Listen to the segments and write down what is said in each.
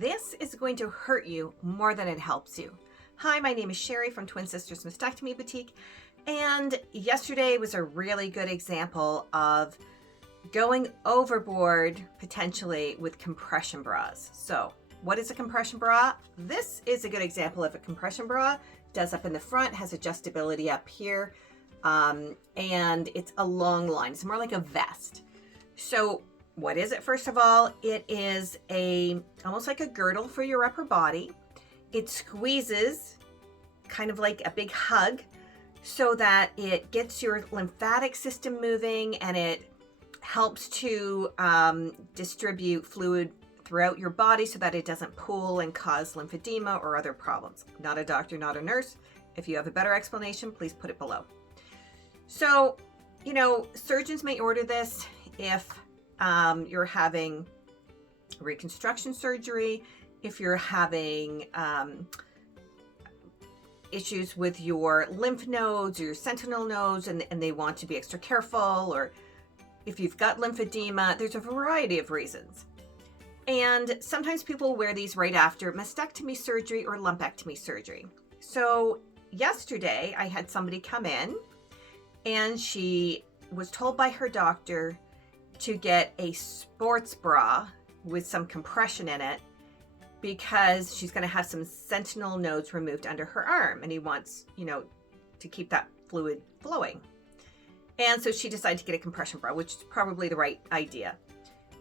This is going to hurt you more than it helps you. Hi, my name is Sherry from Twin Sisters Mastectomy Boutique, and yesterday was a really good example of going overboard potentially with compression bras. So, what is a compression bra? This is a good example of a compression bra. Does up in the front, has adjustability up here, and it's a long line. It's more like a vest. So what is it? First of all, it is almost like a girdle for your upper body. It squeezes kind of like a big hug so that it gets your lymphatic system moving, and it helps to distribute fluid throughout your body so that it doesn't pool and cause lymphedema or other problems. Not a doctor, not a nurse. If you have a better explanation, please put it below. So, surgeons may order this if you're having reconstruction surgery, if you're having issues with your lymph nodes or your sentinel nodes and they want to be extra careful, or if you've got lymphedema, there's a variety of reasons. And sometimes people wear these right after mastectomy surgery or lumpectomy surgery. So yesterday I had somebody come in and she was told by her doctor to get a sports bra with some compression in it because she's going to have some sentinel nodes removed under her arm, and he wants, to keep that fluid flowing. And so she decided to get a compression bra, which is probably the right idea.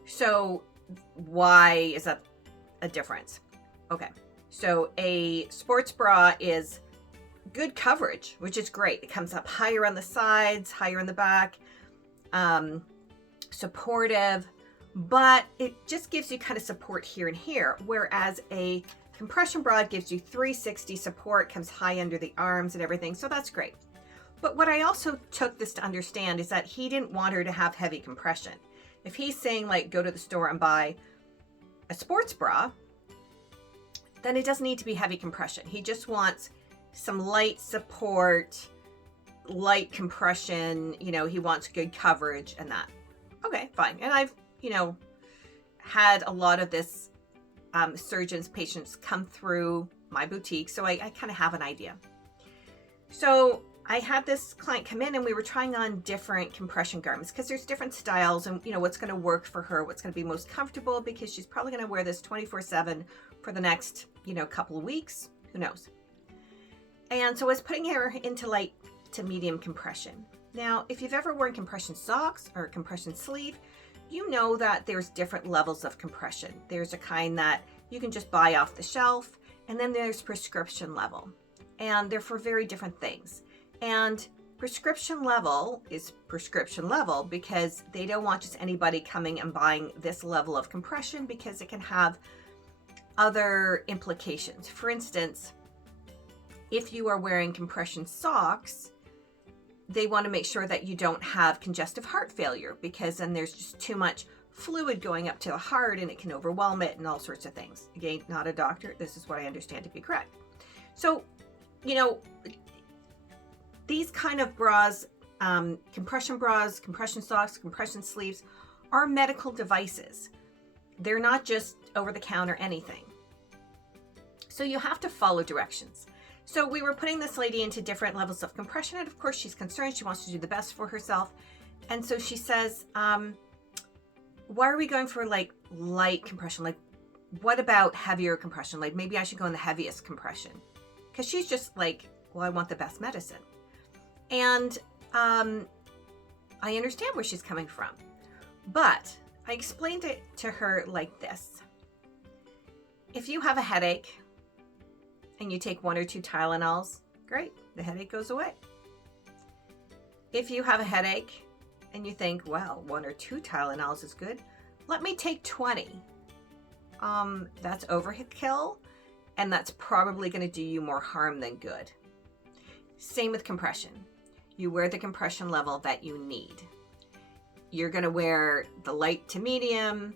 So why is that a difference? Okay, so a sports bra is good coverage, which is great. It comes up higher on the sides, higher in the back, supportive, but it just gives you kind of support here and here, whereas a compression bra gives you 360 support, comes high under the arms and everything, so that's great. But what I also took this to understand is that he didn't want her to have heavy compression. If he's saying, like, go to the store and buy a sports bra, then it doesn't need to be heavy compression. He just wants some light support, light compression, he wants good coverage and that. Okay, fine. And I've, had a lot of this surgeons, patients come through my boutique, so I kind of have an idea. So I had this client come in and we were trying on different compression garments because there's different styles and, what's going to work for her, what's going to be most comfortable, because she's probably going to wear this 24/7 for the next, couple of weeks. Who knows? And so I was putting her into light to medium compression. Now, if you've ever worn compression socks or a compression sleeve, you know that there's different levels of compression. There's a kind that you can just buy off the shelf, and then there's prescription level. And they're for very different things. And prescription level is prescription level because they don't want just anybody coming and buying this level of compression because it can have other implications. For instance, if you are wearing compression socks, they want to make sure that you don't have congestive heart failure, because then there's just too much fluid going up to the heart and it can overwhelm it and all sorts of things. Again, not a doctor. This is what I understand to be correct. So, these kind of bras, compression socks, compression sleeves, are medical devices. They're not just over the counter anything. So you have to follow directions. So we were putting this lady into different levels of compression, and of course she's concerned. She wants to do the best for herself. And so she says, why are we going for like light compression? Like, what about heavier compression? Like, maybe I should go in the heaviest compression. Because she's just like, well, I want the best medicine. And I understand where she's coming from. But I explained it to her like this. If you have a headache and you take 1 or 2 Tylenols, great, the headache goes away. If you have a headache and you think, well, 1 or 2 Tylenols is good, let me take 20. That's overkill, and that's probably going to do you more harm than good. Same with compression. You wear the compression level that you need. You're going to wear the light to medium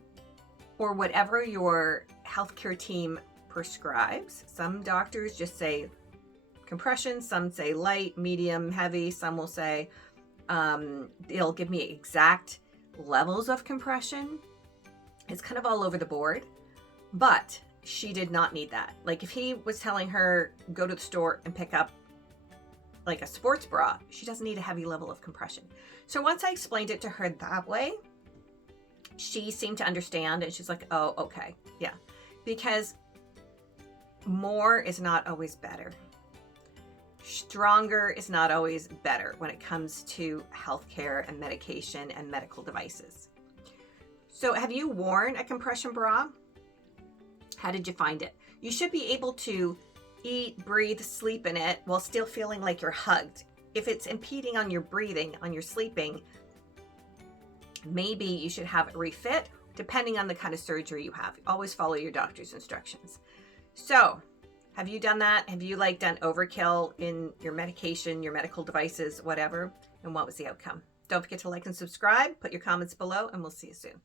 or whatever your healthcare team prescribes. Some doctors just say compression, some say light, medium, heavy, some will say they'll give me exact levels of compression. It's kind of all over the board, but she did not need that. Like if he was telling her, go to the store and pick up like a sports bra, she doesn't need a heavy level of compression. So once I explained it to her that way, she seemed to understand, and she's like, oh, okay, yeah. Because more is not always better. Stronger is not always better when it comes to healthcare and medication and medical devices. So have you worn a compression bra? How did you find it? You should be able to eat, breathe, sleep in it while still feeling like you're hugged. If it's impeding on your breathing, on your sleeping, maybe you should have it refit depending on the kind of surgery you have. Always follow your doctor's instructions. So have you done that? Have you like done overkill in your medication, your medical devices, whatever? And what was the outcome? Don't forget to like and subscribe, put your comments below, and we'll see you soon.